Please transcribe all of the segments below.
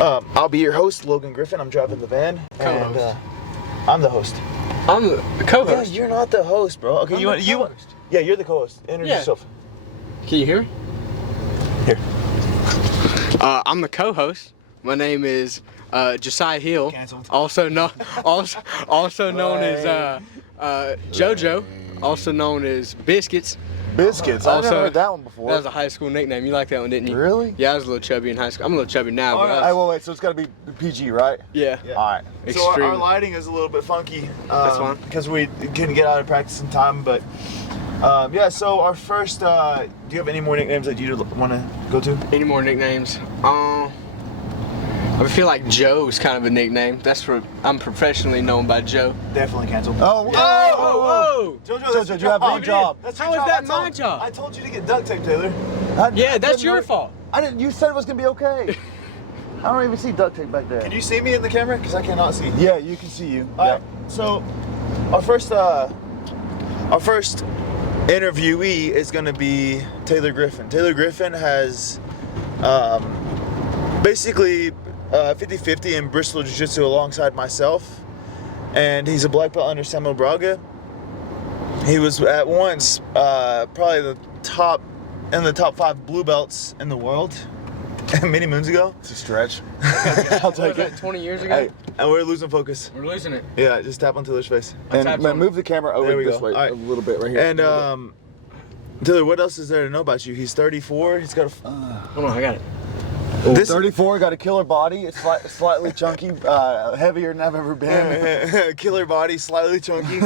I'll be your host, Logan Griffin. I'm driving the van, and I'm the host. I'm the co-host. Yeah, you're not the host, bro. Okay, you want? Yeah, you're the co-host. Introduce yourself. Can you hear me? Here. I'm the co-host. My name is Josiah Hill, also known as JoJo, also known as Biscuits. Biscuits. I've never heard that one before. That was a high school nickname. You like that one, didn't you? Really? Yeah, I was a little chubby in high school. I'm a little chubby now. But wait. So it's got to be PG, right? Yeah. All right. So our lighting is a little bit funky. That's fine. Because we couldn't get out of practice in time, but yeah. So our first. Do you have any more nicknames that you want to go to? Any more nicknames? I feel like Joe's kind of a nickname. That's for I'm professionally known by Joe. Definitely canceled. Oh, whoa! JoJo, you have no job. How is that my job? I told you to get duct tape, Taylor. Yeah, that's your fault. I didn't. You said it was gonna be okay. I don't even see duct tape back there. Can you see me in the camera? Because I cannot see. Yeah, you can see you. All right. So our first interviewee is going to be Taylor Griffin. Taylor Griffin has basically 50-50 in Bristol Jiu Jitsu alongside myself, and he's a black belt under Samuel Braga. He was at once probably in the top 5 blue belts in the world many moons ago. It's a stretch. I'll take it. 20 years ago? Hey, and we're losing focus. We're losing it. Yeah, just tap on Taylor's face. And move the camera over this way a little bit right here. And Taylor, what else is there to know about you? He's 34. He's got a. Hold on, I got it. 34, got a killer body. It's slightly chunky, heavier than I've ever been. Killer body, slightly chunky.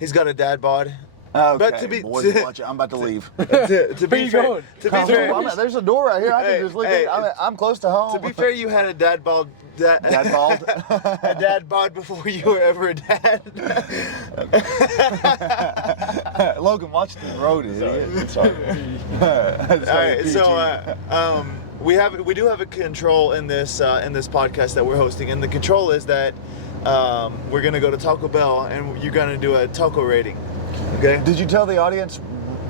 He's got a dad bod. Okay, but boys, watch it. I'm about to leave. To be fair, there's a door right here. I can just leave it. I'm close to home. To be fair, you had a dad bod. Dad bald? A dad bod before you were ever a dad. Logan, watch the road, idiot. Sorry. All right, so we do have a control in this podcast that we're hosting, and the control is that we're gonna go to Taco Bell and you're gonna do a taco rating. Okay. Did you tell the audience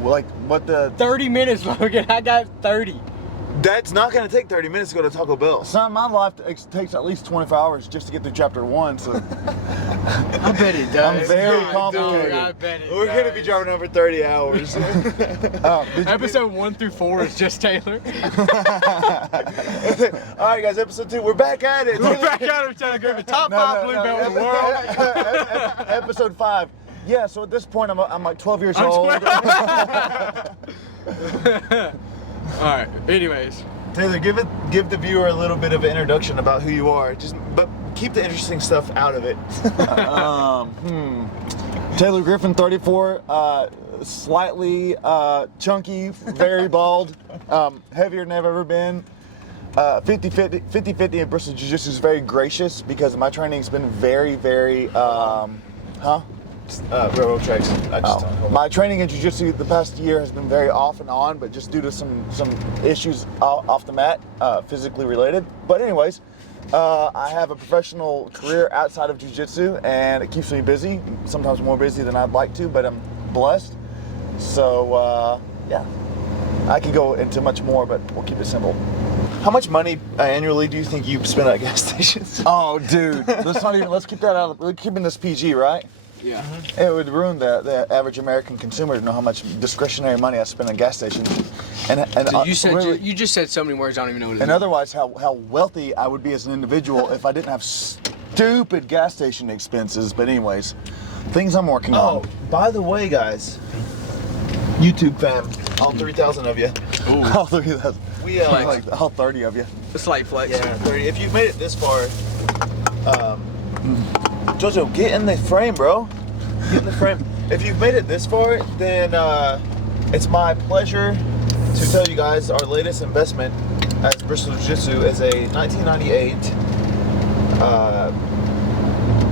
like what the 30 minutes, Logan? I got 30. That's not going to take 30 minutes to go to Taco Bell. Son, my life takes at least 24 hours just to get through chapter 1, so I bet it does. I'm very complicated. I bet it We're going to be driving over 30 hours. Episode 1 through 4 is just Taylor. All right, guys, episode 2, we're back at it. We're back at it, Taylor Griffin. Top 5 blue belt in the world. Episode 5. Yeah, so at this point I'm like 12 years old. Alright, anyways. Taylor, give the viewer a little bit of an introduction about who you are. But keep the interesting stuff out of it. Taylor Griffin, 34, slightly chunky, very bald, heavier than I've ever been. 50-50 in Bristol Jiu Jitsu is very gracious because my training's been very, very, railroad tracks. My training in jiu-jitsu the past year has been very off and on, but just due to some issues off the mat, physically related. But anyways, I have a professional career outside of jiu-jitsu, and it keeps me busy. Sometimes more busy than I'd like to, but I'm blessed. So yeah, I could go into much more, but we'll keep it simple. How much money annually do you think you spend at gas stations? Oh, dude, let's keep that out. We're keeping this PG, right? Yeah. It would ruin the average American consumer to know how much discretionary money I spend on gas stations. And Dude, you just said so many words I don't even know what it is. And otherwise, how wealthy I would be as an individual if I didn't have stupid gas station expenses. But anyways, things I'm working on. Oh, by the way, guys, YouTube fam, all 3,000 of you. All 3,000. We like all 30 of you. A slight flex. Yeah, 30. If you've made it this far, JoJo, get in the frame, bro. Get in the frame. If you've made it this far, then it's my pleasure to tell you guys our latest investment as Bristol Jiu Jitsu is a 1998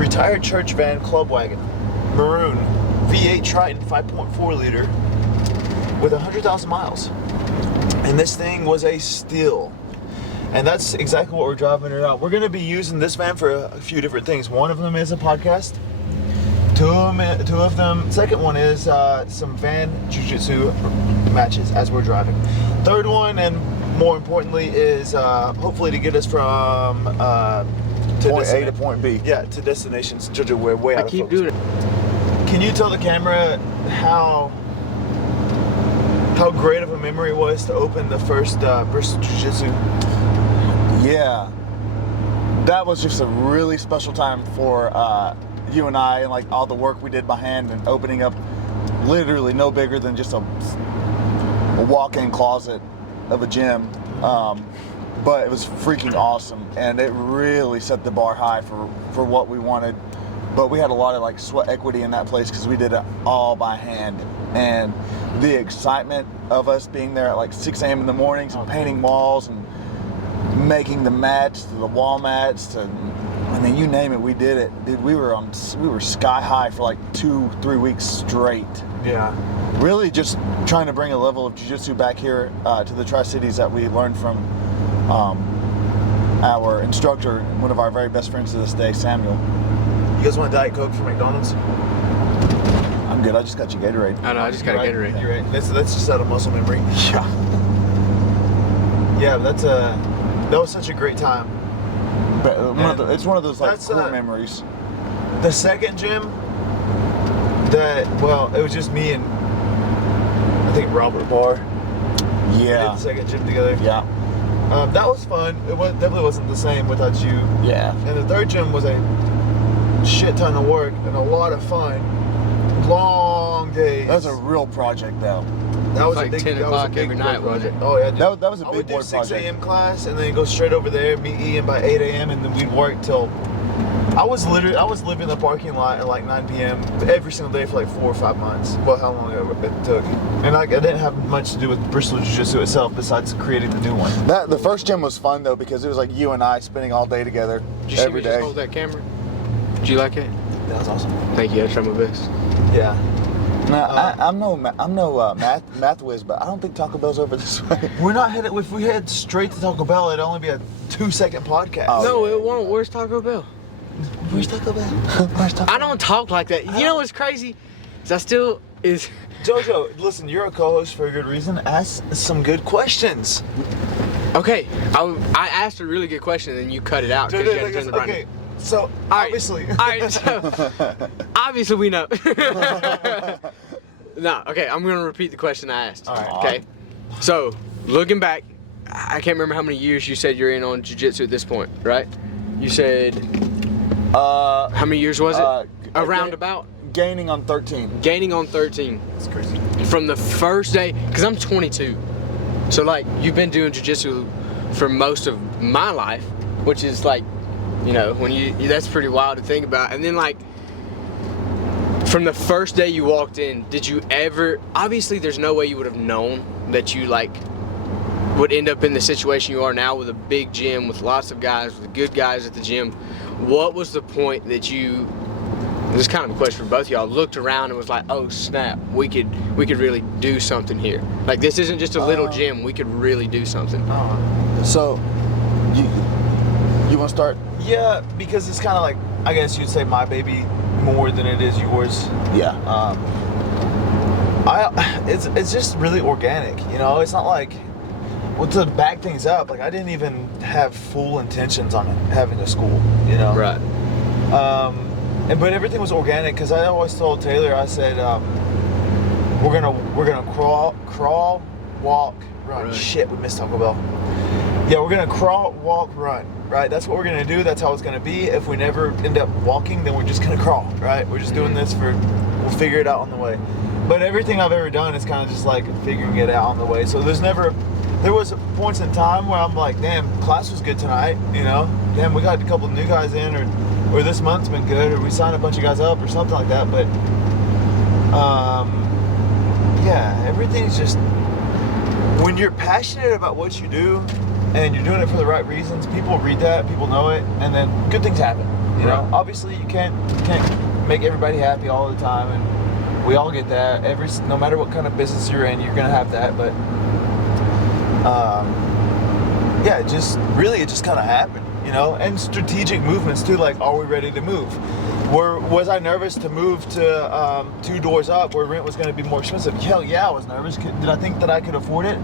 retired church van club wagon, maroon, V8 Triton 5.4 liter with 100,000 miles. And this thing was a steal. And that's exactly what we're driving around. We're going to be using this van for a few different things. One of them is a podcast. Two of them. Second one is some van jiu-jitsu matches as we're driving. Third one, and more importantly is hopefully to get us from Point A to point B. Yeah, to destinations. Jojo, we're way out of keep focus. doing it. Can you tell the camera how great of a memory it was to open the first Bristol Jiu Jitsu? Yeah, that was just a really special time for you and I, and like all the work we did by hand and opening up literally no bigger than just a walk-in closet of a gym. But it was freaking awesome, and it really set the bar high for what we wanted. But we had a lot of like sweat equity in that place because we did it all by hand. And the excitement of us being there at like 6 a.m. in the mornings and painting walls and making the mats to the wall mats to, I mean, you name it, we did it. Dude, we were sky high for like 2-3 weeks straight. Yeah. Really just trying to bring a level of jiu-jitsu back here to the Tri-Cities that we learned from our instructor, one of our very best friends to this day, Samuel. You guys want a Diet Coke from McDonald's? I'm good. I just got you Gatorade. I know, I just got a Gatorade. You're right. That's just out of muscle memory. Yeah. Yeah, that was such a great time. But it's one of those like core memories. The second gym it was just me and I think Robert Barr. Yeah. We did the second gym together. Yeah. That was fun. It definitely wasn't the same without you. Yeah. And the third gym was a shit ton of work and a lot of fun. Long days. That was a real project, though. That was like a big, 10 o'clock every night, wasn't it? Oh yeah, dude. That was a I big would do boy 6 project. a.m. class and then go straight over there, meet Ian by 8 a.m. and then we'd work till. I was living in the parking lot at like 9 p.m. every single day for like 4 or 5 months. Well, how long it took, and I didn't have much to do with Bristol Jiu Jitsu itself besides creating the new one. The first gym was fun though because it was like you and I spending all day together Did you see every me just day. hold that camera? Did you like it? That was awesome. Thank you. I tried my best. Yeah. Now, I'm no math whiz, but I don't think Taco Bell's over this way. We're not headed. If we head straight to Taco Bell, it'd only be a 2-second podcast. Oh. No, it won't. Where's Taco Bell? Where's Taco Bell? Where's Taco I don't talk like that. You know what's crazy? Is Jojo, listen, you're a co-host for a good reason. Ask some good questions. okay. I asked a really good question and then you cut it out because you had to turn the brightness. Okay, so obviously. All right, so obviously we know. No, okay, I'm gonna repeat the question I asked. All right. Okay. So, looking back, I can't remember how many years you said you're in on jiu-jitsu at this point, right? You said how many years was it? Around about? Gaining on 13. Gaining on 13. It's crazy. From the first day, because I'm 22. So like, you've been doing jiu-jitsu for most of my life, which is like, you know, that's pretty wild to think about. And then like, from the first day you walked in, did you ever, obviously there's no way you would have known that you like, would end up in the situation you are now with a big gym, with lots of guys, with good guys at the gym. What was the point that you, this is kind of a question for both of y'all, looked around and was like, oh snap, we could really do something here. Like this isn't just a little gym, we could really do something. So, you want to start? Yeah, because it's kind of like, I guess you'd say my baby more than it is yours. Yeah. It's just really organic, you know. It's not like, well, to back things up, like I didn't even have full intentions on having a school, you know. Right. But everything was organic because I always told Taylor, I said, we're gonna crawl, walk, run. Right. Shit, we missed Taco Bell. Yeah, we're gonna crawl, walk, run. Right, that's what we're gonna do. That's how it's gonna be. If we never end up walking, then we're just gonna crawl. Right, we're just doing this we'll figure it out on the way. But everything I've ever done is kind of just like figuring it out on the way. So there was points in time where I'm like, damn, class was good tonight. You know, damn, we got a couple of new guys in, or this month's been good, or we signed a bunch of guys up, or something like that. But yeah, everything's just, when you're passionate about what you do and you're doing it for the right reasons, people read that, people know it, and then good things happen. You know, obviously you can't make everybody happy all the time, and we all get that. No matter what kind of business you're in, you're gonna have that. But yeah, it just kind of happened. you know, and strategic movements too. Like, are we ready to move? Was I nervous to move to 2 doors up where rent was going to be more expensive? Hell yeah, I was nervous. Did I think that I could afford it?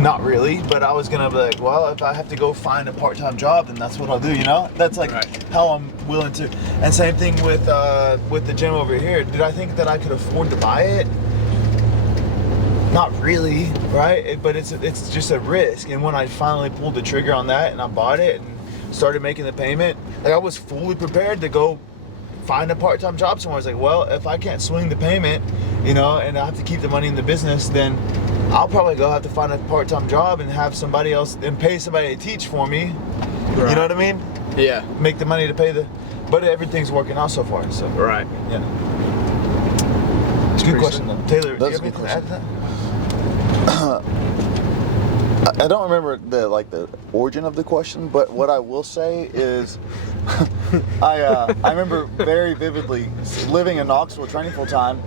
Not really, but I was going to be like, well, if I have to go find a part-time job, then that's what I'll do, you know? That's like how I'm willing to. And same thing with the gym over here. Did I think that I could afford to buy it? Not really, right? But it's just a risk. And when I finally pulled the trigger on that and I bought it and started making the payment, like, I was fully prepared to go find a part-time job somewhere. I was like, well, if I can't swing the payment, you know, and I have to keep the money in the business, then I'll probably go have to find a part-time job and have somebody else and pay somebody to teach for me. Right. You know what I mean? Yeah. Make the money to pay the, but everything's working out so far. So right. Yeah. It's a good question though. Taylor, That's do you have anything to add to that? I don't remember the origin of the question, but what I will say is, I remember very vividly living in Knoxville, training full time,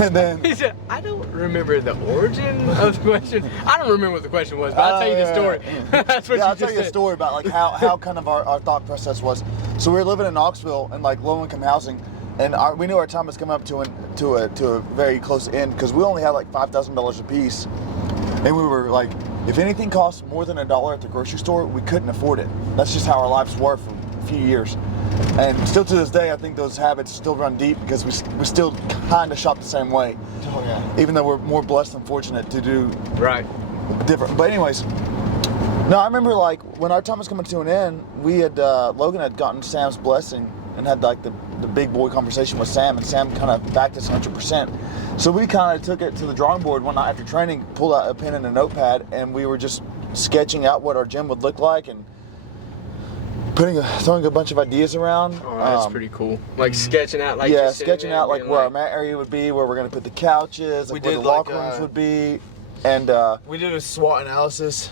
and then he said, "I don't remember the origin of the question. I don't remember what the question was, but I'll tell you the story." That's what I'll tell you a story about like how kind of our thought process was. So we were living in Knoxville in like low income housing, and we knew our time was coming up to a very close end because we only had like $5,000 a piece, and we were like, if anything costs more than $1 at the grocery store, we couldn't afford it. That's just how our lives were for a few years. And still to this day, I think those habits still run deep because we still kind of shop the same way. Oh, yeah. Even though we're more blessed and fortunate to do different. But anyways, no, I remember like when our time was coming to an end, we had, Logan had gotten Sam's blessing and had like the big boy conversation with Sam, and Sam kind of backed us 100%. So we kind of took it to the drawing board one night after training, pulled out a pen and a notepad, and we were just sketching out what our gym would look like and throwing a bunch of ideas around. Oh, that's pretty cool. Like sketching out, like yeah, sketching out like where our mat area would be, where we're gonna put the couches, like where the locker rooms would be, and we did a SWOT analysis.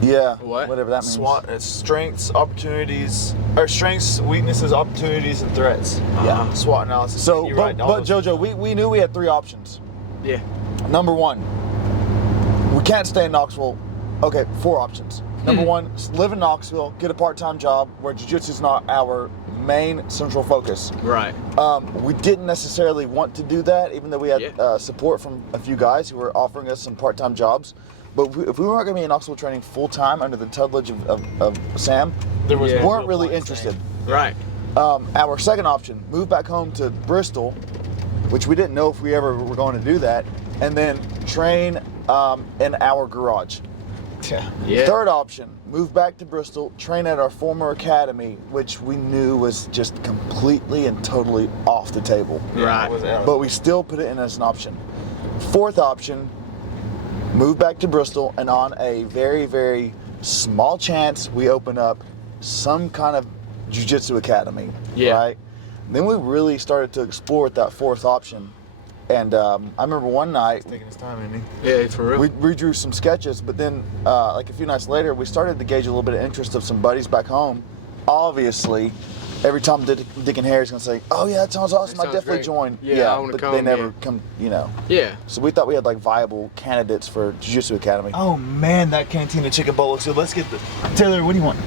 Yeah, whatever that means. SWOT, strengths, opportunities, or strengths, weaknesses, opportunities, and threats. Yeah, SWOT analysis. So, but JoJo, we knew we had 3 options. Yeah. Number 1, we can't stay in Knoxville. Okay, 4 options. Number 1, live in Knoxville, get a part-time job where jiu-jitsu is not our main central focus. Right. We didn't necessarily want to do that, even though we had support from a few guys who were offering us some part-time jobs. But if we weren't going to be in Knoxville training full-time under the tutelage of Sam, we weren't really interested. Right. Our second option, move back home to Bristol, which we didn't know if we ever were going to do that, and then train in our garage. Yeah. Third option, move back to Bristol, train at our former academy, which we knew was just completely and totally off the table. Right. But we still put it in as an option. Fourth option, move back to Bristol, and on a very, very small chance, we open up some kind of jiu-jitsu academy. Yeah. Right? Then we really started to explore with that fourth option. And I remember one night, taking his time, isn't he? Yeah, for real. we drew some sketches, but then like a few nights later, we started to gauge a little bit of interest of some buddies back home. Obviously, every time Dick and Harry's gonna say, "Oh yeah, that sounds awesome. I definitely join." Yeah, I want to but come. they never come, you know. Yeah. So we thought we had like viable candidates for Jiu-Jitsu Academy. Oh man, that cantina chicken bowl looks good. Let's get the Taylor. What do you want?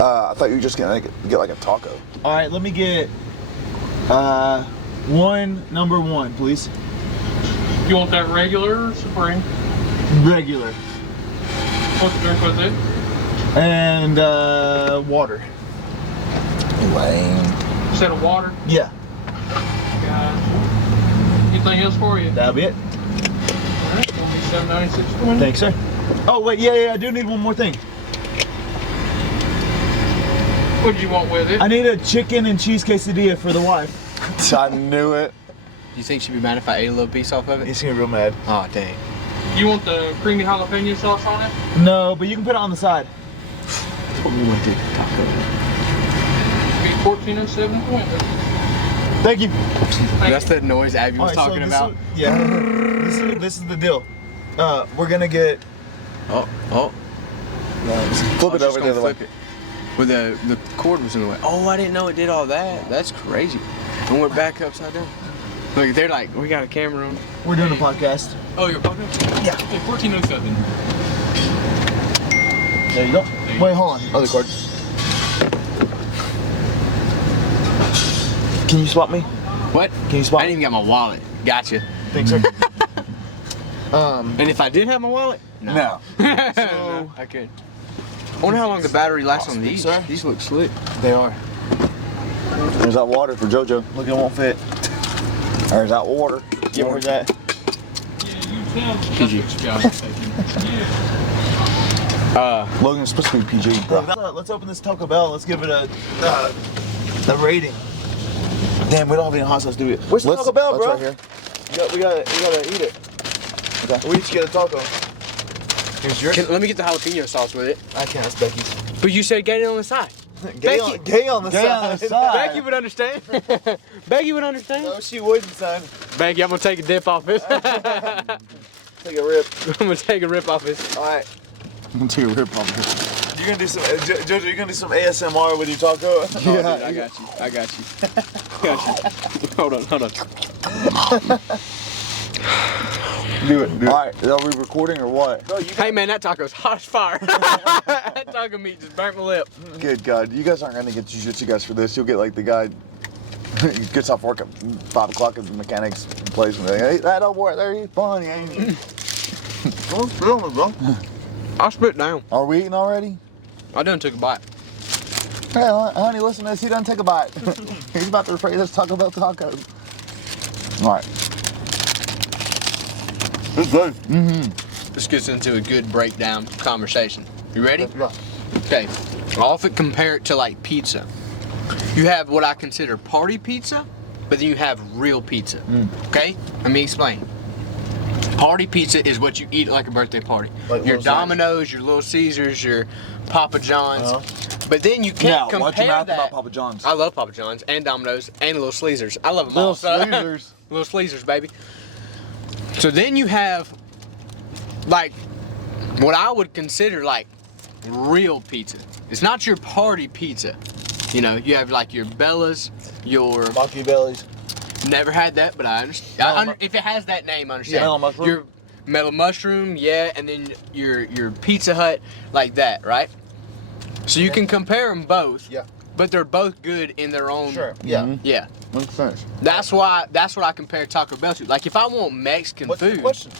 I thought you were just gonna get like a taco. All right, let me get number one, please. You want that regular or supreme? Regular. What's the drink with it? And water. Lame. Instead of water? Yeah. Gotcha. Anything else for you? That'll be it. Alright, it'll be $7.96.20. Thanks, sir. Oh wait, yeah, I do need one more thing. What did you want with it? I need a chicken and cheese quesadilla for the wife. I knew it. You think she'd be mad if I ate a little piece off of it? He's gonna be real mad. Oh dang. You want the creamy jalapeno sauce on it? No, but you can put it on the side. That's what we went to taco. It'll be $14.07.20. Thank you. That's the noise Abby was talking about. This is the deal. We're gonna get. Flip it over the other way. Well, the cord was in the way. Oh, I didn't know it did all that. That's crazy. And we're back upside down. Look, they're like, we got a camera on. We're doing a podcast. Oh, you're talking? Yeah. Okay, $14.07. There you go. Wait, hold on. Other card. Can you spot me? What? Can you spot I didn't even got my wallet. Gotcha. Think so? And if I did have my wallet? No. No, I could. I wonder how long the battery lasts on these. Sir? These look slick. They are. There's that water for JoJo. Look, it won't fit. There's that water. Give her that. PG. Logan's supposed to be PG. Let's open this Taco Bell. Let's give it a rating. Damn, we don't have any hot sauce, do we? Where's the Taco Bell, bro? Right here. We gotta eat it. Okay. We each get a taco. Here's yours. Let me get the jalapeno sauce with it. I can't. That's Becky's. But you said get it on the side. Gay Becky. on the Gay side. on the side. Becky would understand. Becky would understand. No, she wouldn't, son. Becky, I'm gonna take a dip off this. Take a rip. I'm gonna take a rip off this. All right. I'm gonna take a rip off this. You're gonna do some, Jojo. You're gonna do some ASMR with your taco. Oh, dude, I got you. I got you. Hold on. Do it. All right. Are we recording or what? Bro, Hey man, that taco's hot as fire. That taco meat just burnt my lip. Good God. You guys aren't gonna get jiu-jitsu guys for this. You'll get like the guy he gets off work at 5 o'clock at the mechanics place and they're like, hey, that old boy there, he's funny, ain't he? bro. I'll spit down. Are we eating already? I done took a bite. Hey, honey, listen to this. He done take a bite. He's about to rephrase this Taco Bell taco. All right. It's good. This gets into a good breakdown conversation. You ready? Yeah. Okay. I often compare it to like pizza. You have what I consider party pizza, but then you have real pizza. Okay? Let me explain. Party pizza is what you eat at like a birthday party. Like your Little Domino's, your Little Caesars, your Papa John's. But then you can't compare why'd you mouth that. about Papa John's? I love Papa John's and Domino's and Little Sleezers. I love them Little all. So- Sleezers. Little Sleezers, baby. So then you have like what I would consider like real pizza. It's not your party pizza. You know, you have like your Bella's, your Monkey bellies. never had that, but I understand. Mellow If it has that name, I understand. Mellow mushroom? Your mellow mushroom, yeah, and then your Pizza Hut, like that, right? So you can compare them both. Yeah. But they're both good in their own. Sure. Yeah. Mhm. Yeah. Makes sense. That's what I compare Taco Bell to. Like if I want Mexican What's food, the question?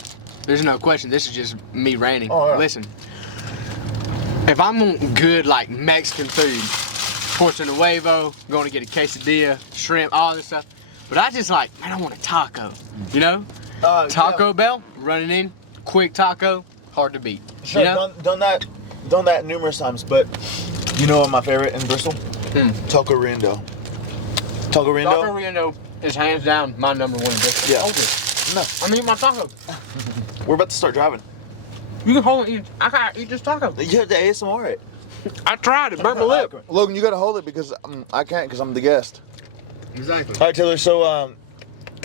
there's no question. This is just me ranting. Oh, yeah. Listen, if I want good like Mexican food, portion de huevo, going to get a quesadilla, shrimp, all this stuff. But I just like, man, I want a taco. You know, Taco Bell, running in, quick taco, hard to beat. Sure. You know? Done that numerous times, but you know what my favorite in Bristol? Taco Rindo. Taco Rindo. Taco Rindo is hands down my number one dish. Yeah. Hold it. No, I mean my taco. we're about to start driving. You can hold it. I gotta eat this taco. You have to ASMR it. I tried it, burnt my lip. Logan, you gotta hold it because I can't because I'm the guest. Exactly. All right, Taylor. So,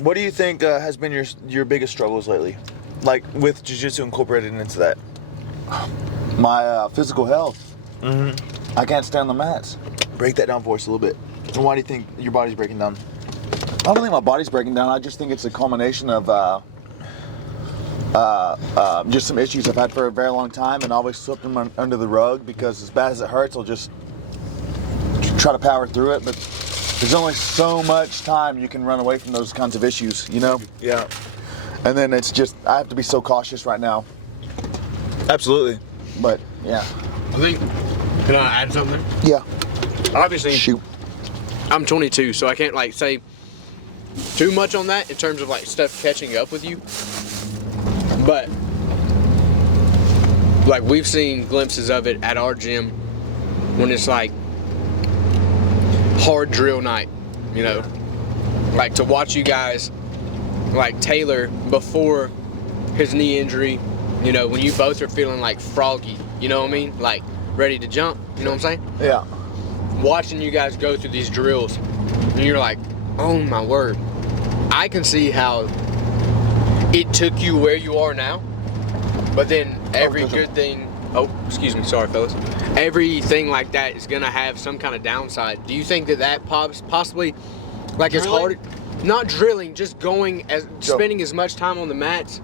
what do you think has been your biggest struggles lately, like with jiu-jitsu incorporated into that? My physical health. Mm-hmm. I can't stand the mats. Break that down for us a little bit. And why do you think your body's breaking down? I don't think my body's breaking down. I just think it's a culmination of just some issues I've had for a very long time and always swept them under the rug because as bad as it hurts, I'll just try to power through it. But there's only so much time you can run away from those kinds of issues, you know? Yeah. And then it's just, I have to be so cautious right now. Absolutely. But yeah. I think. Can I add something? Yeah. Obviously, Shoot. I'm 22, so I can't like say too much on that in terms of like stuff catching up with you. But like we've seen glimpses of it at our gym when it's like hard drill night, you know, like to watch you guys like Taylor before his knee injury, you know, when you both are feeling like froggy, you know what I mean? Like ready to jump, you know what I'm saying? Yeah. Watching you guys go through these drills and you're like, oh my word, I can see how it took you where you are now, but then every good thing, excuse me, sorry fellas, everything like that is gonna have some kind of downside. Do you think that possibly, like it's hard, not drilling, just spending as much time on the mats?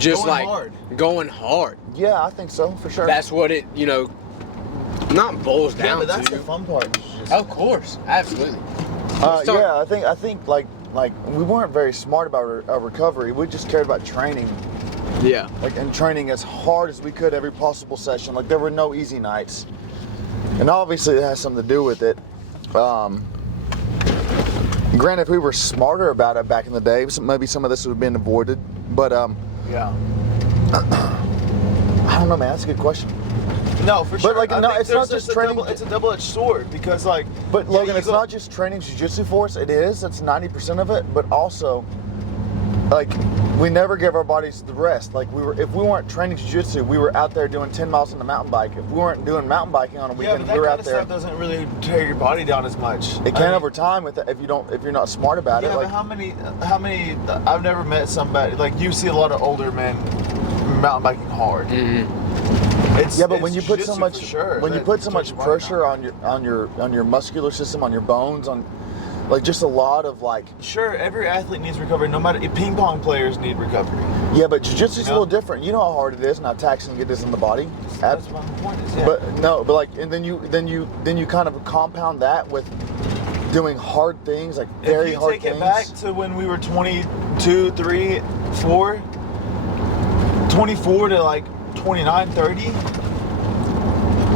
just Going like hard. going hard. Yeah, I think so, for sure. That's what it, not boils Yeah, down but that's to. the fun part. Of course, absolutely. So- Yeah, I think like we weren't very smart about our recovery. We just cared about training, Yeah. and training as hard as we could every possible session. Like there were no easy nights, and obviously it has something to do with it. Granted, if we were smarter about it back in the day, maybe some of this would have been avoided. But Yeah. I don't know, man. That's a good question. No, for sure. like, I no, think it's not there's just training- It's a double-edged sword because, like. But yeah, Logan, you it's go- not just training jiu-jitsu for us. It is. It's 90% of it. But also, like, we never give our bodies the rest. Like if we weren't training jiu-jitsu, we were out there doing 10 miles on the mountain bike. If we weren't doing mountain biking on a Yeah, weekend, but that we were kind out of there. stuff doesn't really tear your body down as much. It can over time if you're not smart about Yeah, it. Like, but how many? I've never met somebody like you. See a lot of older men mountain biking hard. It's, yeah, but it's when you put so jiu-jitsu much for sure, when you that put so tears much your body pressure down. on your muscular system, on your bones, on like just a lot of like. Sure, every athlete needs recovery. No matter ping pong players need recovery. Yeah, but jiu-jitsu's Yeah. a little different. You know how hard it is and how taxing it is on the body. That's what my point is. Yeah. But like, and then you kind of compound that with doing hard things, like very if you hard take things. it back to when we were 22, 3, 4, 24 to like 29, 30,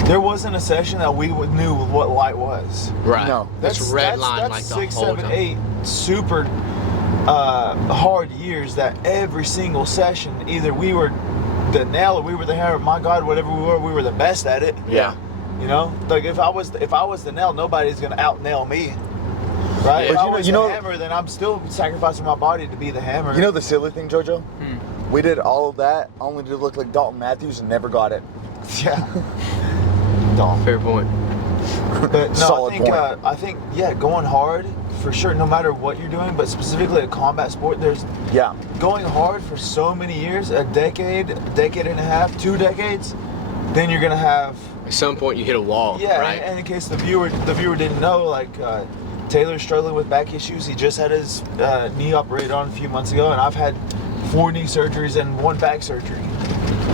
there wasn't a session that we knew what light was. Right. No. That's red line that's like the 6, whole 7, time. 8 super hard years that every single session, either we were the nail or we were the hammer. My God, whatever we were the best at it. Yeah. You know, like if I was the nail, nobody's gonna out nail me. Right? Yeah. If But I was the hammer, then I'm still sacrificing my body to be the hammer. You know the silly thing, JoJo? We did all of that only to look like Dalton Matthews and never got it. Yeah. Dumb. Fair point. But no, Solid point. I think going hard for sure, no matter what you're doing, but specifically a combat sport, there's Yeah. going hard for so many years, a decade and a half, 2 decades, then you're gonna have At some point, you hit a wall. Right. and in case the viewer didn't know, like Taylor's struggling with back issues. He just had his knee operated on a few months ago, and I've had 4 knee surgeries and 1 back surgery,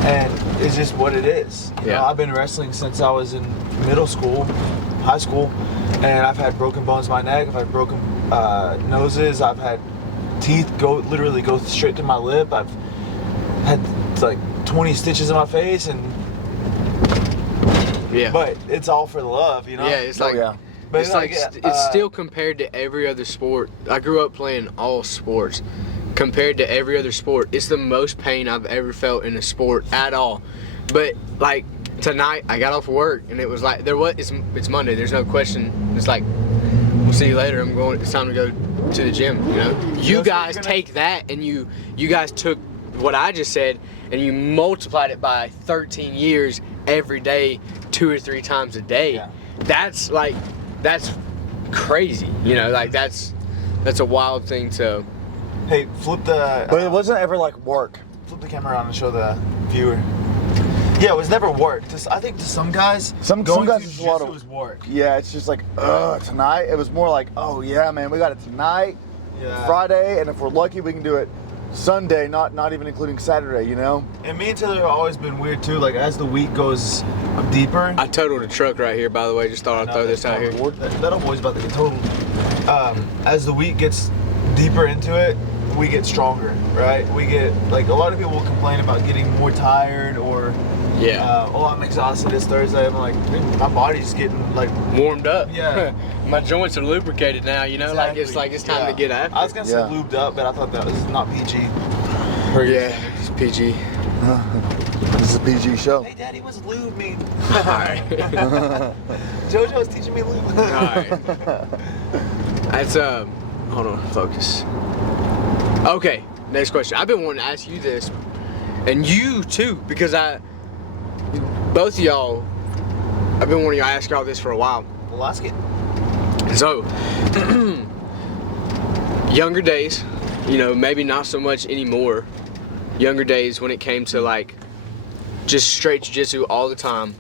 and it's just what it is. You know, I've been wrestling since I was in middle school, high school, and I've had broken bones in my neck. I've had broken noses. I've had teeth literally go straight to my lip. I've had like 20 stitches in my face, and Yeah. but it's all for the love, you know. Yeah, it's like, yeah. But it's like it's still compared to every other sport. I grew up playing all sports. Compared to every other sport, it's the most pain I've ever felt in a sport at all. But like tonight, I got off work and it was like it's Monday. There's no question. It's like we'll see you later. It's time to go to the gym. You know, you guys take that and you guys took what I just said and you multiplied it by 13 years every day, 2 or 3 times a day. Yeah. That's crazy. You know, like that's a wild thing to. Hey, flip the. But it wasn't ever like work. Flip the camera around and show the viewer. Yeah, it was never work. I think to some guys, Some going guys to it's a lot jiu-jitsu of is work. Yeah, it's just like, tonight. It was more like, oh yeah, man, we got it tonight, Yeah. Friday, and if we're lucky, we can do it Sunday, not even including Saturday. You know? And me and Taylor have always been weird too. Like as the week goes deeper. I totaled a truck right here, by the way. Just thought I'd throw this out here. That always about to get totaled. As the week gets deeper into it, we get stronger, right? We get like a lot of people will complain about getting more tired or Yeah. I'm exhausted. It's Thursday. I'm like, my body's getting like Warmed up. Yeah. My joints are lubricated now, you know, like it's time to get after. I was gonna say Yeah. lubed up, but I thought that was not PG. Yeah, it's PG. This is a PG show. Hey, Daddy, what's lube mean? Alright. JoJo's teaching me lube. Alright. That's hold on, focus. Okay, next question. I've been wanting to ask you this, and you too, because both of y'all, I've been wanting to ask y'all this for a while. Well, ask it. So, younger days, you know, maybe not so much anymore. Younger days when it came to like just straight jiu-jitsu all the time.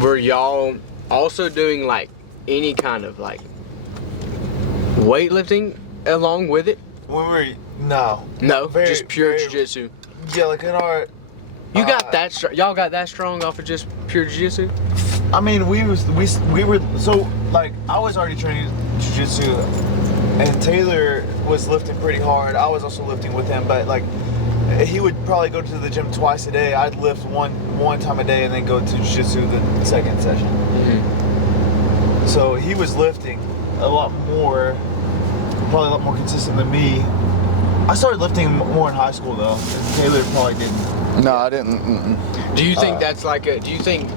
Were y'all also doing like any kind of like weightlifting along with it? When we were no. No, Very- just pure very- jiu-jitsu. Yeah, like in our. You got that strong? Y'all got that strong off of just pure jiu-jitsu? I mean, we were so like I was already training jiu-jitsu, and Taylor was lifting pretty hard. I was also lifting with him, but like he would probably go to the gym twice a day. I'd lift one time a day and then go to jiu-jitsu the second session. Mm-hmm. So he was lifting a lot more, probably a lot more consistent than me. I started lifting more in high school though. Taylor probably didn't. No, I didn't. Do you think that's like a? Do you think?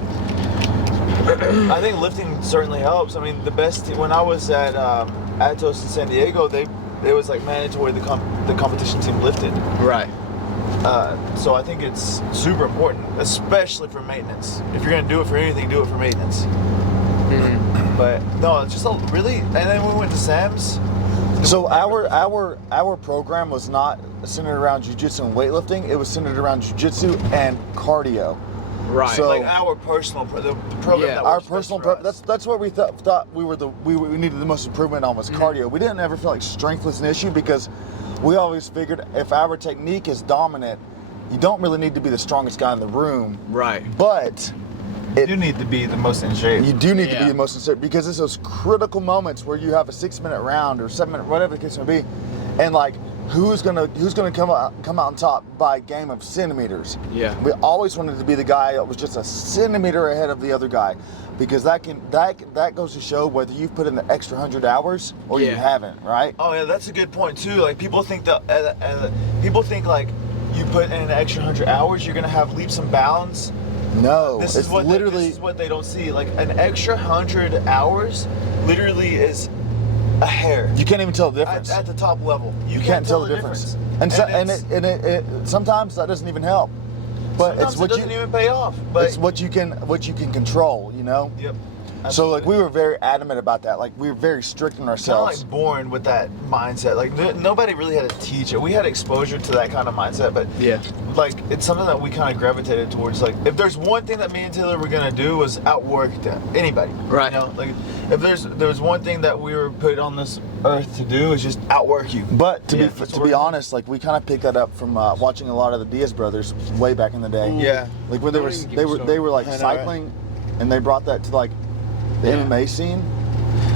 I think lifting certainly helps. I mean, the best when I was at Atos in San Diego, it was like mandatory the competition team lifted. Right. So I think it's super important, especially for maintenance. If you're gonna do it for anything, do it for maintenance. Mm-hmm. But no, it's just really. And then we went to Sam's. So our program was not centered around jiu-jitsu and weightlifting. It was centered around jiu-jitsu and cardio. Right. So Like our personal the program. Yeah, that our works best personal for us. that's what we thought we needed the most improvement on was cardio. We didn't ever feel like strength was an issue because we always figured if our technique is dominant, you don't really need to be the strongest guy in the room. Right. But You do need to be the most in shape. you do need to Yeah. be the most sincere because it's those critical moments where you have a 6-minute round or 7-minute, whatever the case may be, and like who's gonna come out on top by a game of centimeters. Yeah. We always wanted to be the guy that was just a centimeter ahead of the other guy, because that goes to show whether you've put in the extra 100 hours or you Yeah. haven't, right? Oh yeah, that's a good point too. Like people think like you put in an extra 100 hours, you're gonna have leaps and bounds. No, This it's is what literally this is what they don't see. Like an extra 100 hours, literally is a hair. you can't even tell the difference. At the top level, you can't tell the difference. And it's- sometimes that doesn't even help. But sometimes it's what it doesn't you even pay off. But it's what you can control, you know? Yep. So like we were very adamant about that. Like we were very strict on kind of ourselves. like born with that mindset. Like nobody really had to teach it. We had exposure to that kind of mindset, but Yeah. like it's something that we kind of gravitated towards. Like if there's one thing that me and Taylor were gonna do was outwork anybody. Right. You know, like if there's one thing that we were put on this earth to do is just outwork you. But to Yeah, be that's to what be we're- honest, like we kind of picked that up from watching a lot of the Diaz brothers way back in the day. Yeah. Like when Don't even get me they were like I know, right? cycling, and they brought that to like the Yeah. MMA scene.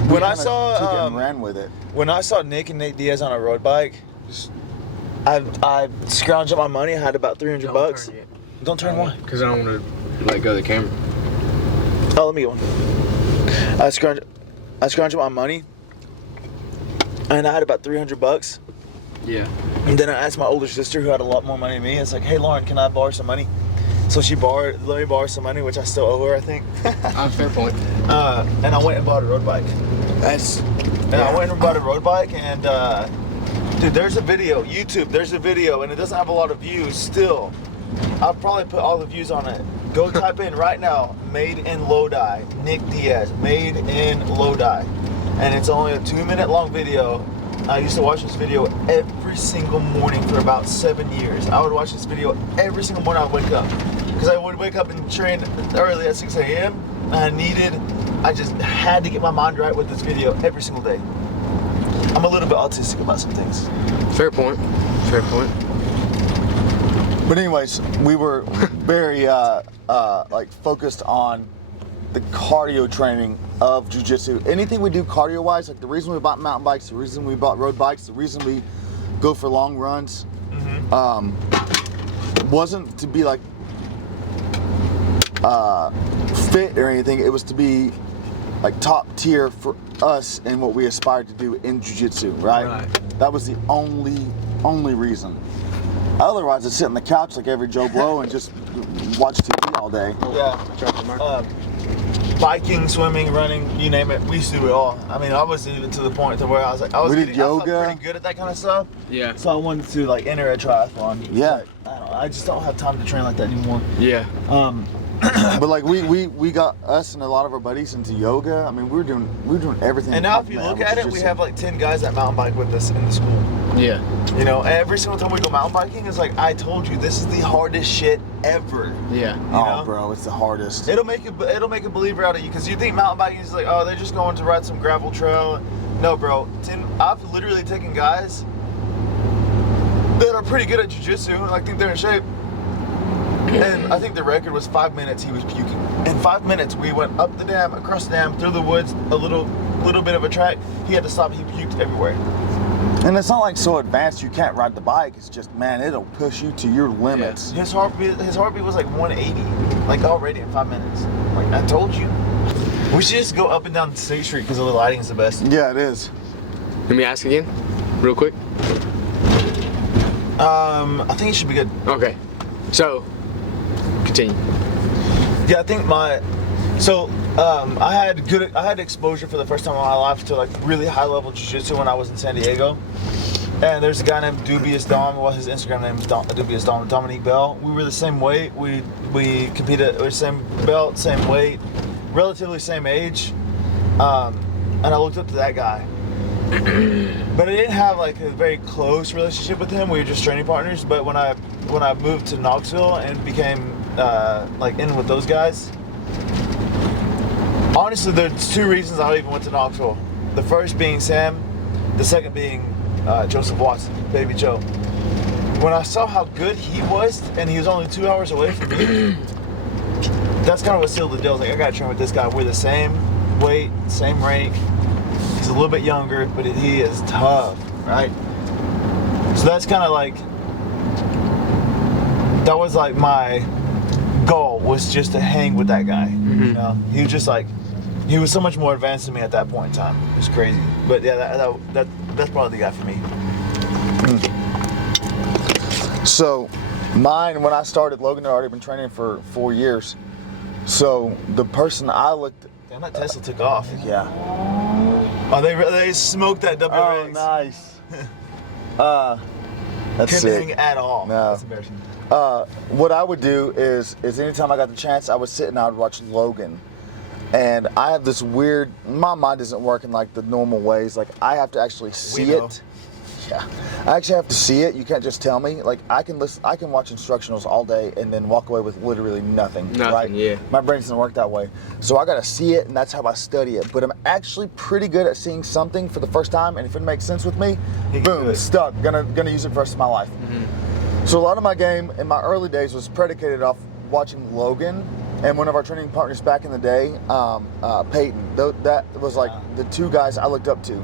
When We I kinda saw, took it and um, ran with it. When I saw Nick and Nate Diaz on a road bike, I scrounged up my money. I had about 300 bucks. Don't turn one. Because I don't want to let go of the camera. Oh, let me get one. I scrounged up my money, and I had about 300 bucks. Yeah. And then I asked my older sister, who had a lot more money than me. It's like, hey, Lauren, can I borrow some money? So she let me borrow some money, which I still owe her, I think. Fair point. And I went and bought a road bike. I went and bought a road bike, and dude, there's a video, YouTube. There's a video, and it doesn't have a lot of views. Still, I'll probably put all the views on it. Go type in right now, "Made in Lodi," Nick Diaz, "Made in Lodi," and it's only a 2-minute long video. I used to watch this video every single morning for about 7 years. I would watch this video every single morning I would wake up. Because I would wake up and train early at 6 a.m. I just had to get my mind right with this video every single day. I'm a little bit autistic about some things. Fair point. Fair point. But anyways, we were very like focused on the cardio training of jiu-jitsu. Anything we do cardio-wise, like the reason we bought mountain bikes, the reason we bought road bikes, the reason we go for long runs, wasn't to be like fit or anything. It was to be like top tier for us and what we aspired to do in jiu-jitsu, right? Right. That was the only reason. Otherwise, I'd sit on the couch like every Joe Blow and just watch TV all day. Yeah. Biking, swimming, running, you name it. We used to do it all. I mean, I was even to the point to where I was like, We did I felt yoga. pretty good at that kind of stuff. Yeah. So I wanted to like enter a triathlon. Yeah. But I don't know, I just don't have time to train like that anymore. Yeah. But like we got us and a lot of our buddies into yoga. I mean, we were doing everything. And now if you look at it, we have like 10 guys that mountain bike with us in the school. Yeah. You know, every single time we go mountain biking, it's like, I told you, this is the hardest shit ever. Yeah. Oh, know? bro, it's the hardest. It'll make a believer out of you, because you think mountain biking is like, oh, they're just going to ride some gravel trail. No, bro. I've literally taken guys that are pretty good at jiu-jitsu, and I think they're in shape. And I think the record was 5 minutes he was puking. In 5 minutes, we went up the dam, across the dam, through the woods, a little bit of a track. He had to stop. He puked everywhere. And it's not like so advanced you can't ride the bike. It's just, man, it'll push you to your limits. His heartbeat was like 180, like already in 5 minutes. Like I told you. We should just go up and down State Street because the lighting is the best. Yeah, it is. Let me ask again, real quick. I think it should be good. Okay. So, continue. Yeah, I think I had exposure for the first time in my life to like really high level jiu-jitsu when I was in San Diego. And there's a guy named Dubious Dom. Well, his Instagram name is Dubious Dom, Dominique Bell. We were the same weight. We competed. We were same belt, same weight, relatively same age. And I looked up to that guy. But I didn't have like a very close relationship with him. We were just training partners. But when I moved to Knoxville and became like in with those guys, honestly, there's two reasons I even went to Knoxville. The first being Sam, the second being Joseph Watson, Baby Joe. When I saw how good he was, and he was only 2 hours away from me, that's kind of what sealed the deal. I was like, I gotta train with this guy. We're the same weight, same rank. He's a little bit younger, but he is tough, right? So that's kind of like, that was like my goal, was just to hang with that guy. You know, he was just like, he was so much more advanced than me at that point in time. It was crazy. But yeah, that's probably the guy for me. So, mine, when I started, Logan had already been training for 4 years. So, the person I looked... Damn, that Tesla took off. Yeah. Oh, they smoked that double Oh, race. nice. That's Couldn't sick. hang at all. No. That's embarrassing. What I would do is anytime I got the chance, I would sit and I would watch Logan. And I have this weird, my mind isn't working like the normal ways. Like, I have to actually see know. it. Yeah. I actually have to see it. You can't just tell me. Like, I can watch instructionals all day and then walk away with literally nothing. Right? Yeah. My brain doesn't work that way. So I got to see it, and that's how I study it. But I'm actually pretty good at seeing something for the first time, and if it makes sense with me, boom, good. stuck. Gonna use it for the rest of my life. So a lot of my game in my early days was predicated off watching Logan and one of our training partners back in the day, Peyton. That was like the two guys I looked up to.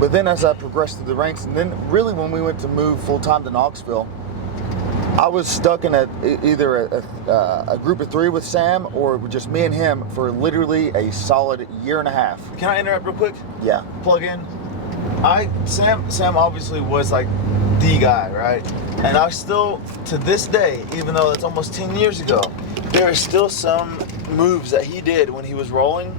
But then as I progressed through the ranks, and then really when we went to move full-time to Knoxville, I was stuck in either a group of 3 with Sam or just me and him for literally a solid year and a half. Can I interrupt real quick? Yeah. Plug in. Sam obviously was like the guy, right? And I still, to this day, even though it's almost 10 years ago, there are still some moves that he did when he was rolling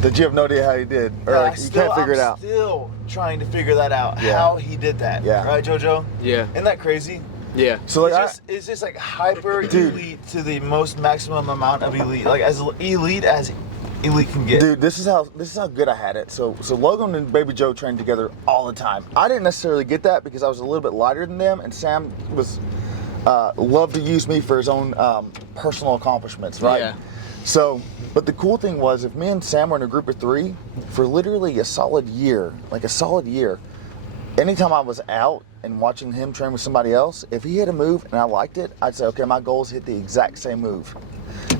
That you have no idea how he did, or that like, you can't figure it out. I'm still trying to figure that out, Yeah. how he did that. Yeah. Right, JoJo? Yeah. Isn't that crazy? Yeah. So like, It's just like hyper Dude. elite to the most maximum amount of elite, like as elite can get. Dude, this is how good I had it. So Logan and Baby Joe trained together all the time. I didn't necessarily get that because I was a little bit lighter than them, and Sam was loved to use me for his own personal accomplishments, right? Yeah. So, but the cool thing was, if me and Sam were in a group of 3 for literally a solid year, anytime I was out and watching him train with somebody else, if he hit a move and I liked it, I'd say, okay, my goal is to hit the exact same move.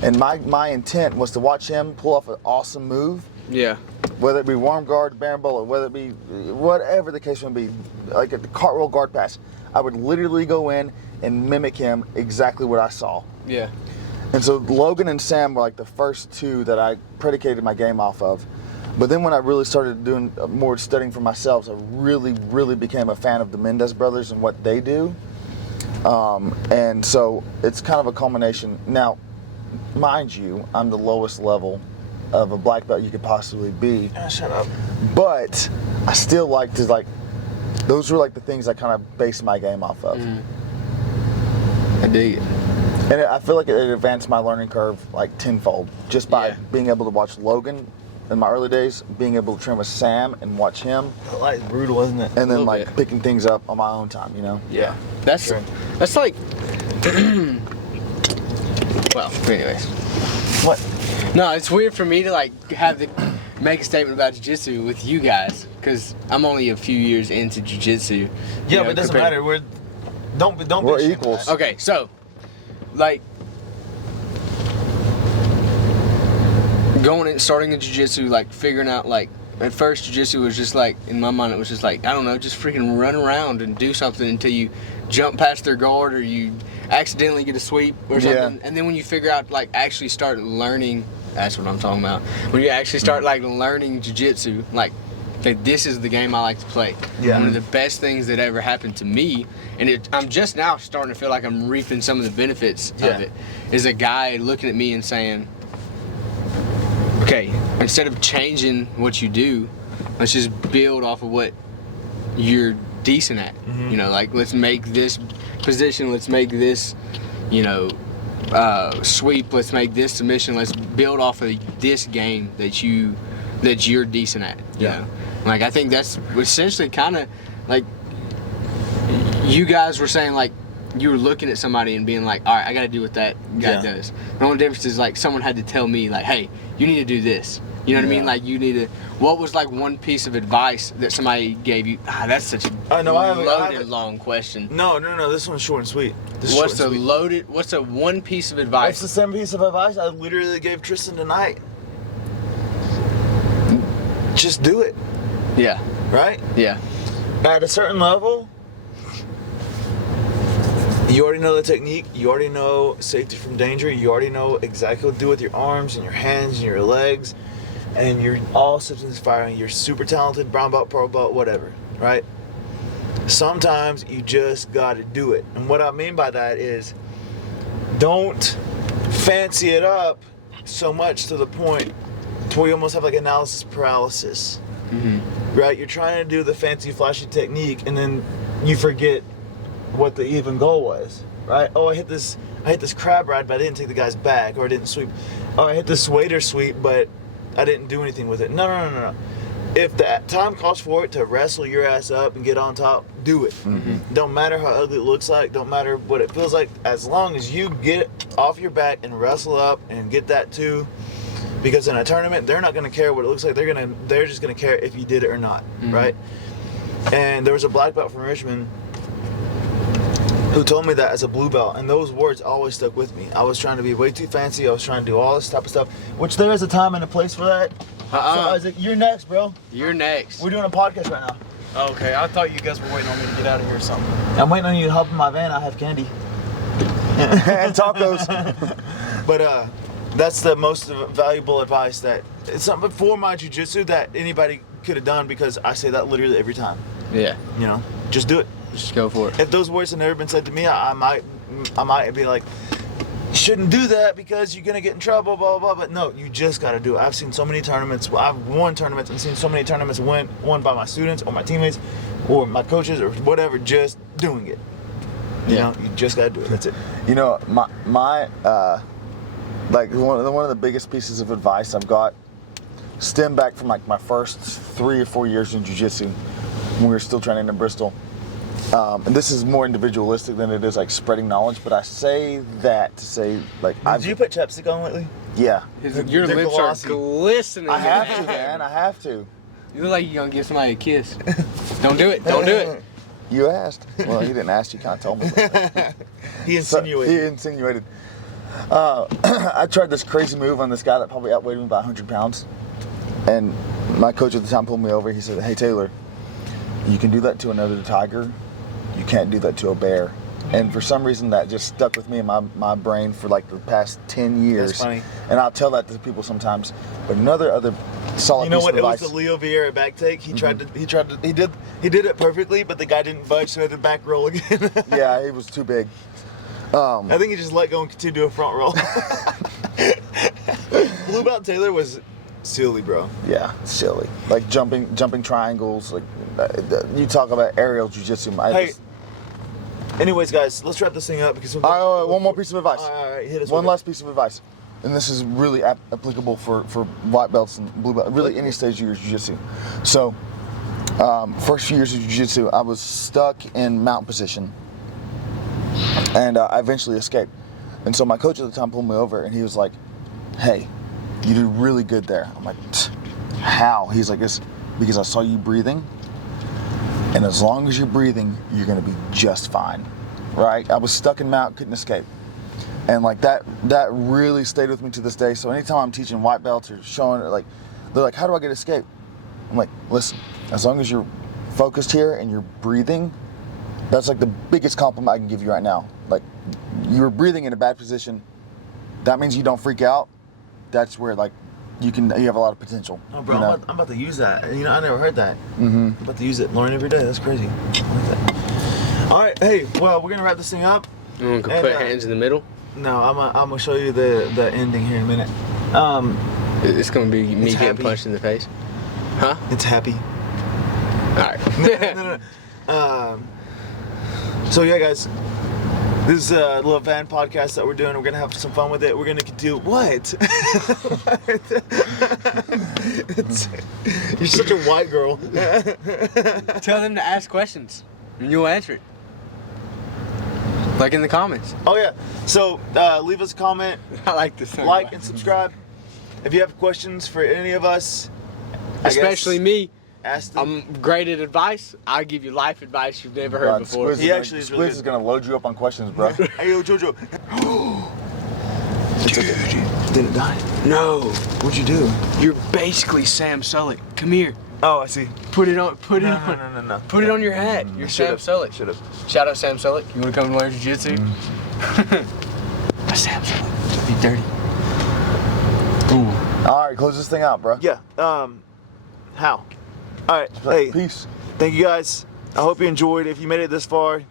And my intent was to watch him pull off an awesome move, Yeah. whether it be warm guard, berimbolo, whether it be whatever the case would be, like a cartwheel guard pass. I would literally go in and mimic him exactly what I saw. Yeah. And so Logan and Sam were like the first 2 that I predicated my game off of. But then when I really started doing more studying for myself, I really, really became a fan of the Mendez brothers and what they do. And so it's kind of a culmination. Now, mind you, I'm the lowest level of a black belt you could possibly be. Shut up. But I still like to those were like the things I kind of based my game off of. I dig it. And I feel like it advanced my learning curve like tenfold just by Yeah. being able to watch Logan in my early days, being able to train with Sam and watch him, That light's brutal, isn't it? and then little like bit. picking things up on my own time, you know? Yeah. That's Sure. that's like. Well, anyways. What? No, it's weird for me to like make a statement about jiu-jitsu with you guys because I'm only a few years into jiu-jitsu. Yeah, but it doesn't matter. Don't We're be ashamed of equals. that. Okay, so, like, going and starting in jiu-jitsu, like, figuring out, like, at first jiu-jitsu was just like, in my mind it was just like, I don't know, just freaking run around and do something until you jump past their guard or you accidentally get a sweep or something. And then when you figure out, like, actually start learning, that's what I'm talking about. When you actually start, like, learning jiu-jitsu, like this is the game I like to play. Yeah. One of the best things that ever happened to me, and I'm just now starting to feel like I'm reaping some of the benefits of it, is a guy looking at me and saying, okay, instead of changing what you do, let's just build off of what you're decent at. Mm-hmm. You know, like, let's make this position, let's make this, you know, sweep, let's make this submission, let's build off of this game that you're decent at. You know? Like, I think that's essentially kind of like you guys were saying, like, you were looking at somebody and being like, all right, I got to do what that guy does. The only difference is, like, someone had to tell me, like, hey, you need to do this. You know what I mean? Like, you need to. What was, like, one piece of advice that somebody gave you? That's such a loaded, long question. No. This one's short and sweet. What's a one piece of advice? It's the same piece of advice I literally gave Tristan tonight. Just do it. Yeah. Right? Yeah. At a certain level, you already know the technique. You already know safety from danger. You already know exactly what to do with your arms and your hands and your legs. And you're all substance firing. You're super talented, brown belt, purple belt, whatever. Right? Sometimes you just got to do it. And what I mean by that is, don't fancy it up so much to the point to where you almost have like analysis paralysis. Mm-hmm. Right? You're trying to do the fancy, flashy technique, and then you forget what the even goal was. Right? Oh, I hit this crab ride, but I didn't take the guy's back, or I didn't sweep. Oh, I hit this waiter sweep, but I didn't do anything with it. No. If the time calls for it to wrestle your ass up and get on top, do it. Mm-hmm. Don't matter how ugly it looks like. Don't matter what it feels like. As long as you get off your back and wrestle up and get that too. Because in a tournament, they're not going to care what it looks like. They're just going to care if you did it or not, right? And there was a black belt from Richmond who told me that as a blue belt, and those words always stuck with me. I was trying to be way too fancy. I was trying to do all this type of stuff, which there is a time and a place for that. So Isaac, you're next, bro. You're next. We're doing a podcast right now. Okay, I thought you guys were waiting on me to get out of here or something. I'm waiting on you to hop in my van. I have candy. And tacos. But that's the most valuable advice that it's something for my jiu-jitsu that anybody could have done, because I say that literally every time. Yeah. You know, just do it. Just go for it. If those words had never been said to me, I might be like, shouldn't do that because you're gonna get in trouble, blah blah blah. But no, you just gotta do it. I've seen so many tournaments. I've won tournaments and seen so many tournaments won by my students or my teammates or my coaches or whatever. Just doing it. You know, you just gotta do it. That's it. You know, my like one of the biggest pieces of advice I've got stem back from like my first 3 or 4 years in jiu-jitsu when we were still training in Bristol. And this is more individualistic than it is like spreading knowledge, but I say that to say, like, Did you put chapstick on lately? Yeah. Your They're lips glossy. are glistening. I have to, man. I have to. You look like you're gonna give somebody a kiss. Don't do it. Don't do it. You asked. Well, he didn't ask. You kind of told me. He insinuated. He insinuated. I tried this crazy move on this guy that probably outweighed me by 100 pounds. And my coach at the time pulled me over. He said, "Hey, Taylor, you can do that to another tiger. You can't do that to a bear." And for some reason, that just stuck with me in my brain for like the past 10 years. That's funny. And I'll tell that to people sometimes. But other solid You know piece what? of It was advice. the Leo Vieira back take. He did it perfectly, but the guy didn't budge, so he had to back roll again. Yeah, he was too big. I think he just let go and continued to do a front roll. Blue belt Taylor was silly, bro. Yeah, silly. Like jumping triangles. Like you talk about aerial jiu-jitsu. Hey, anyways, guys, let's wrap this thing up because All right, one more piece of advice. All right, hit us One with it. last piece of advice, and this is really applicable for white belts and blue belts, really any stage of your jiu-jitsu. So, first few years of jiu-jitsu, I was stuck in mount position, and I eventually escaped. And so my coach at the time pulled me over, and he was like, "Hey, you did really good there." I'm like, "How?" He's like, "It's because I saw you breathing, and as long as you're breathing, you're gonna be just fine." right? I was stuck in mount, couldn't escape. And like that really stayed with me to this day. So anytime I'm teaching white belts or showing it, like, they're like, how do I get escape? I'm like, listen, as long as you're focused here and you're breathing, that's like the biggest compliment I can give you right now. Like, you're breathing in a bad position. That means you don't freak out. That's where like you have a lot of potential. Oh, bro, you know? I'm about to use that. You know, I never heard that. I'm about to use it, learn every day. That's crazy. I like that. All right, hey, well, we're gonna wrap this thing up. You can put hands in the middle. No, I'm gonna show you the ending here in a minute. It's gonna be me getting happy. punched in the face. Huh? It's happy. All right. No. So yeah, guys, this is a little van podcast that we're doing. We're gonna have some fun with it. We're gonna do what? You're such a white girl. Tell them to ask questions, and you'll answer it. Like in the comments. Oh yeah. So leave us a comment, I like this. like and subscribe. If you have questions for any of us, especially me. ask them. I'm great at advice. I'll give you life advice you've never heard before. Squiz He actually is really Squiz is gonna load you up on questions, bro. Hey yo, Jojo. Didn't die. No, What'd you do? you're basically Sam Sulek. Come here. Oh, I see. Put it on. Put it on. No. Put it on your hat. You're Sam Sulek. Should have. Shout out Sam Sulek. You want to come and learn jiu-jitsu? Sam Sulek. Be dirty. Ooh. All right, close this thing out, bro. Yeah. How? All right. Hey. Peace. Thank you guys. I hope you enjoyed. If you made it this far,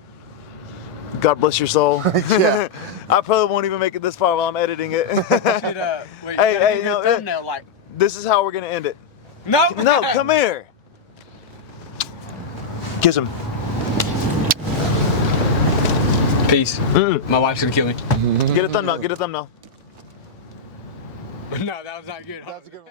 God bless your soul. Yeah. I probably won't even make it this far while I'm editing it. Wait, Hey, no, no, thumbnail like. This is how we're gonna end it. No. No, come here. Kiss him. Peace. My wife's gonna kill me. Get a thumbnail. Get a thumbnail. No, that was not good. That's a good one.